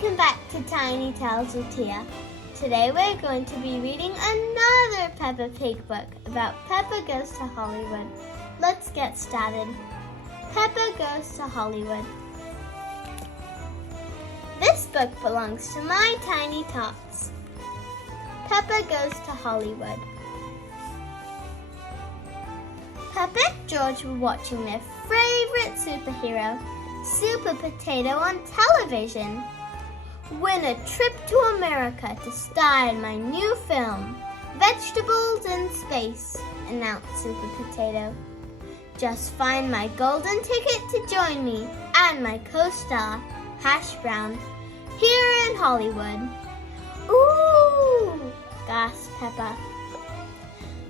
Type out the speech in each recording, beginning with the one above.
Welcome back to Tiny Tales with Tia. Today we're going to be reading another Peppa Pig book about Peppa Goes to Hollywood. Let's get started. Peppa Goes to Hollywood. This book belongs to my tiny tots. Peppa Goes to Hollywood. Peppa and George were watching their favorite superhero, Super Potato, on television. Win a trip to America to star in my new film, Vegetables in Space, announced Super Potato. Just find my golden ticket to join me and my co-star, Hash Brown, here in Hollywood. Ooh, gasped Peppa.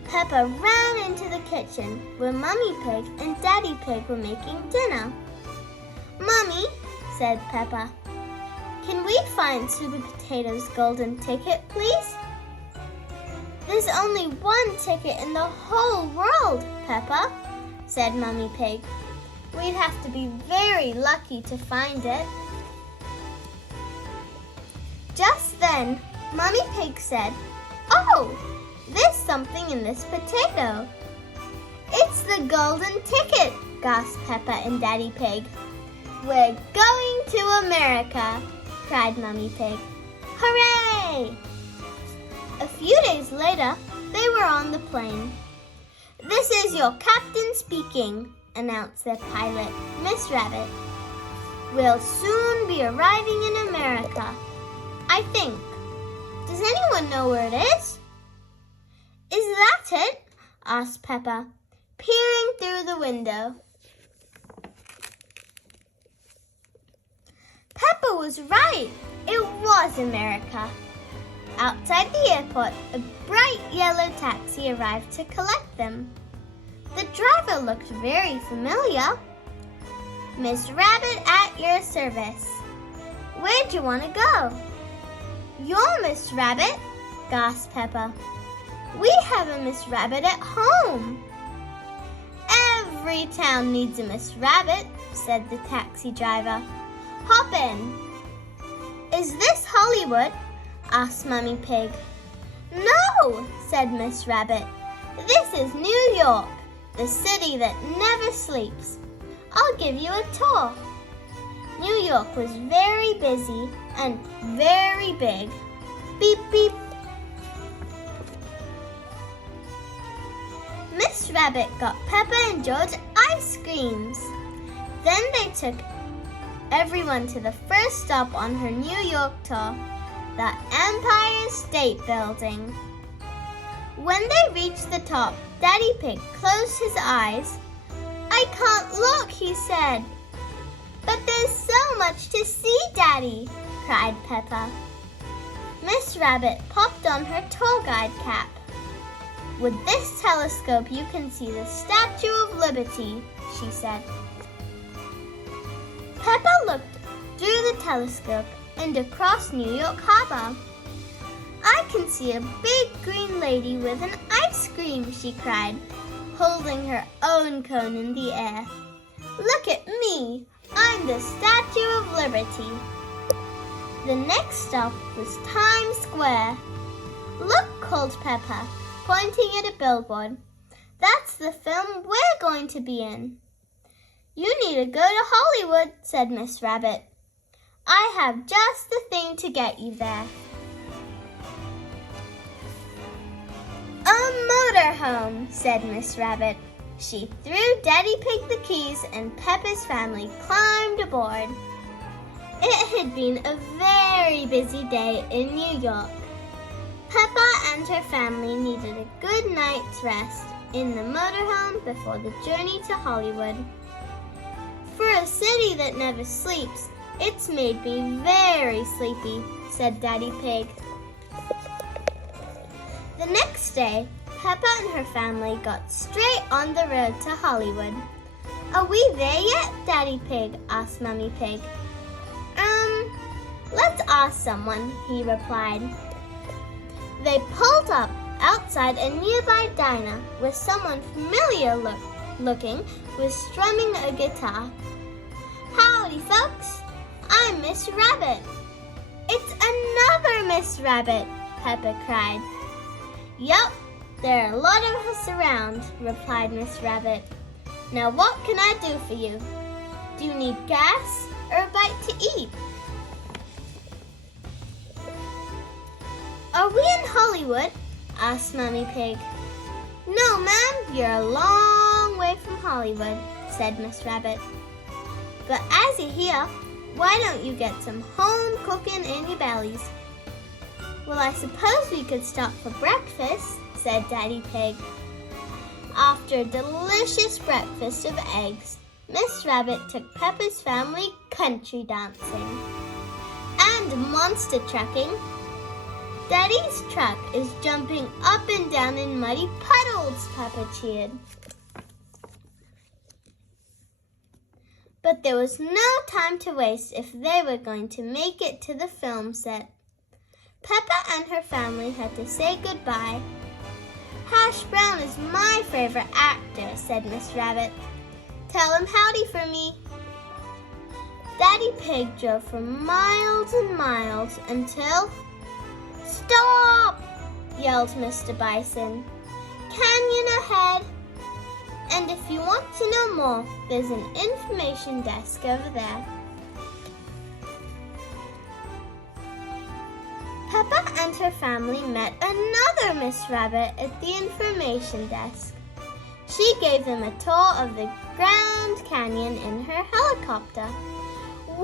Peppa ran into the kitchen where Mummy Pig and Daddy Pig were making dinner. Mummy, said Peppa, can we find Super Potato's golden ticket, please? There's only one ticket in the whole world, Peppa, said Mummy Pig. We'd have to be very lucky to find it. Just then, Mummy Pig said, "Oh, there's something in this potato." "It's the golden ticket," gasped Peppa and Daddy Pig. "We're going to America," cried Mummy Pig. Hooray! A few days later, they were on the plane. "This is your captain speaking," announced their pilot, Miss Rabbit. "We'll soon be arriving in America, I think. Does anyone know where it is?" "Is that it?" asked Peppa, peering through the window. Peppa was right. It was America. Outside the airport, a bright yellow taxi arrived to collect them. The driver looked very familiar. "Miss Rabbit at your service. Where'd you want to go?" "You're Miss Rabbit," gasped Peppa. "We have a Miss Rabbit at home." "Every town needs a Miss Rabbit," said the taxi driver. "Hop in." "Is this Hollywood?" asked Mummy Pig. "No," said Miss Rabbit. "This is New York, the city that never sleeps. I'll give you a tour." New York was very busy and very big. Beep, beep. Miss Rabbit got Peppa and George ice creams. Then they took everyone to the first stop on her New York tour, the Empire State Building. When they reached the top, Daddy Pig closed his eyes. "I can't look," he said. "But there's so much to see, Daddy," cried Peppa. Miss Rabbit popped on her tour guide cap. "With this telescope, you can see the Statue of Liberty," she said. Peppa looked through the telescope and across New York Harbor. "I can see a big green lady with an ice cream," she cried, holding her own cone in the air. "Look at me! I'm the Statue of Liberty." The next stop was Times Square. "Look," called Peppa, pointing at a billboard. "That's the film we're going to be in." "You need to go to Hollywood," said Miss Rabbit. "I have just the thing to get you there." "A motorhome," said Miss Rabbit. She threw Daddy Pig the keys and Peppa's family climbed aboard. It had been a very busy day in New York. Peppa and her family needed a good night's rest in the motorhome before the journey to Hollywood. "For a city that never sleeps, it's made me very sleepy," said Daddy Pig. The next day, Peppa and her family got straight on the road to Hollywood. "Are we there yet, Daddy Pig?" asked Mummy Pig. Let's ask someone," he replied. They pulled up outside a nearby diner where someone familiar looking was strumming a guitar. "Howdy, folks. I'm Miss Rabbit." Miss Rabbit?" Peppa cried. "Yup, there are a lot of us around," replied Miss Rabbit. "Now what can I do for you? Do you need gas or a bite to eat?" "Are we in Hollywood?" asked Mummy Pig. "No, ma'am, you're a long way from Hollywood," said Miss Rabbit. "But as you're here, why don't you get some home cooking in your bellies?" "Well, I suppose we could stop for breakfast," said Daddy Pig. After a delicious breakfast of eggs, Miss Rabbit took Peppa's family country dancing and monster trucking. "Daddy's truck is jumping up and down in muddy puddles," Peppa cheered. But there was no time to waste if they were going to make it to the film set. Peppa and her family had to say goodbye. "Hash Brown is my favorite actor," said Miss Rabbit. "Tell him howdy for me." Daddy Pig drove for miles and miles until... "Stop!" yelled Mr. Bison. "Canyon ahead. And if you want to know more, there's an information desk over there." Peppa and her family met another Miss Rabbit at the information desk. She gave them a tour of the Grand Canyon in her helicopter.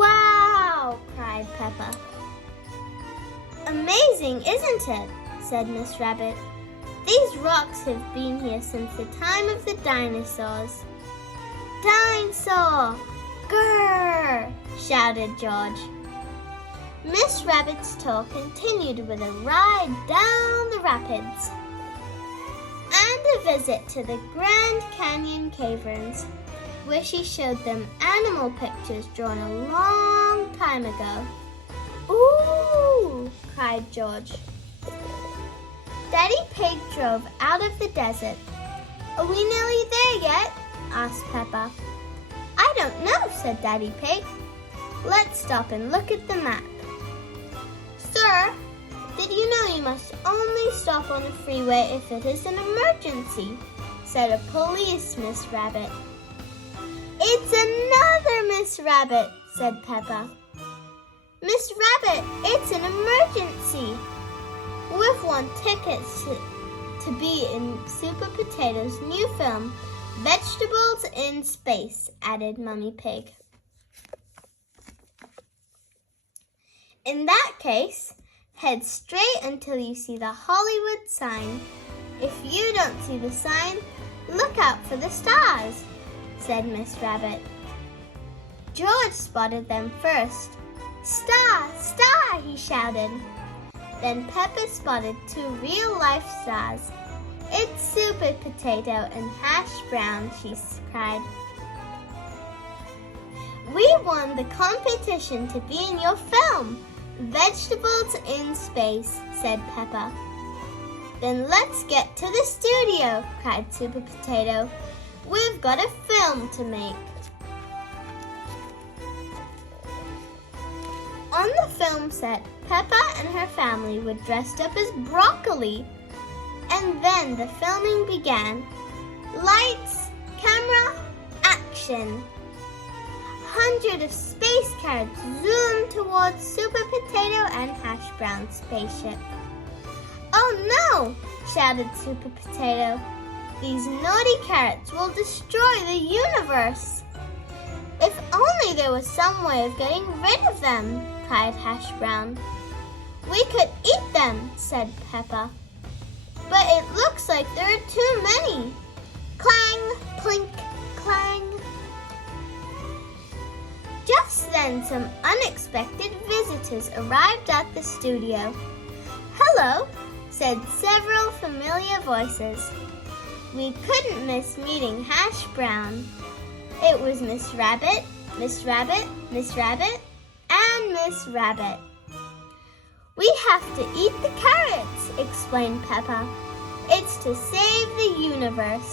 "Wow!" cried Peppa. "Amazing, isn't it?" said Miss Rabbit. "These rocks have been here since the time of the dinosaurs." "Dinosaur! Grrr!" shouted George. Miss Rabbit's tour continued with a ride down the rapids and a visit to the Grand Canyon caverns, where she showed them animal pictures drawn a long time ago. "Ooh!" cried George. Daddy Pig drove out of the desert. "Are we nearly there yet?" asked Peppa. "I don't know," said Daddy Pig. "Let's stop and look at the map." "Sir, did you know you must only stop on the freeway if it is an emergency?" said a police Miss Rabbit. "It's another Miss Rabbit," said Peppa. "Miss Rabbit, it's an emergency. We've won tickets to be in Super Potato's new film, Vegetables in Space," added Mummy Pig. "In that case, head straight until you see the Hollywood sign. If you don't see the sign, look out for the stars," said Miss Rabbit. George spotted them first. "Star, star!" he shouted. Then Peppa spotted two real-life stars. "It's Super Potato and Hash Brown," she cried. "We won the competition to be in your film, Vegetables in Space," said Peppa. "Then let's get to the studio," cried Super Potato. "We've got a film to make." On the film set, Peppa and her family were dressed up as broccoli. And then the filming began. Lights, camera, action. Hundreds of space carrots zoomed towards Super Potato and Hash Brown's spaceship. "Oh no!" shouted Super Potato. "These naughty carrots will destroy the universe." "If only there was some way of getting rid of them," cried Hash Brown. "We could eat them," said Peppa. "But it looks like there are too many." Clang, clink, clang. Just then, some unexpected visitors arrived at the studio. "Hello," said several familiar voices. We couldn't miss meeting Hash Brown. It was Miss Rabbit, Miss Rabbit, Miss Rabbit, and Miss Rabbit. "We have to eat the carrots," explained Peppa. "It's to save the universe."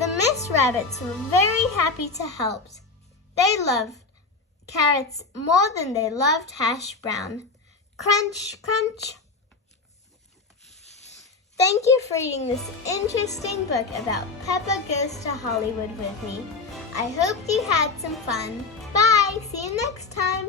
The Miss Rabbits were very happy to help. They loved carrots more than they loved Hash Brown. Crunch, crunch. Thank you for reading this interesting book about Peppa Goes to Hollywood with me. I hope you had some fun. Bye! See you next time!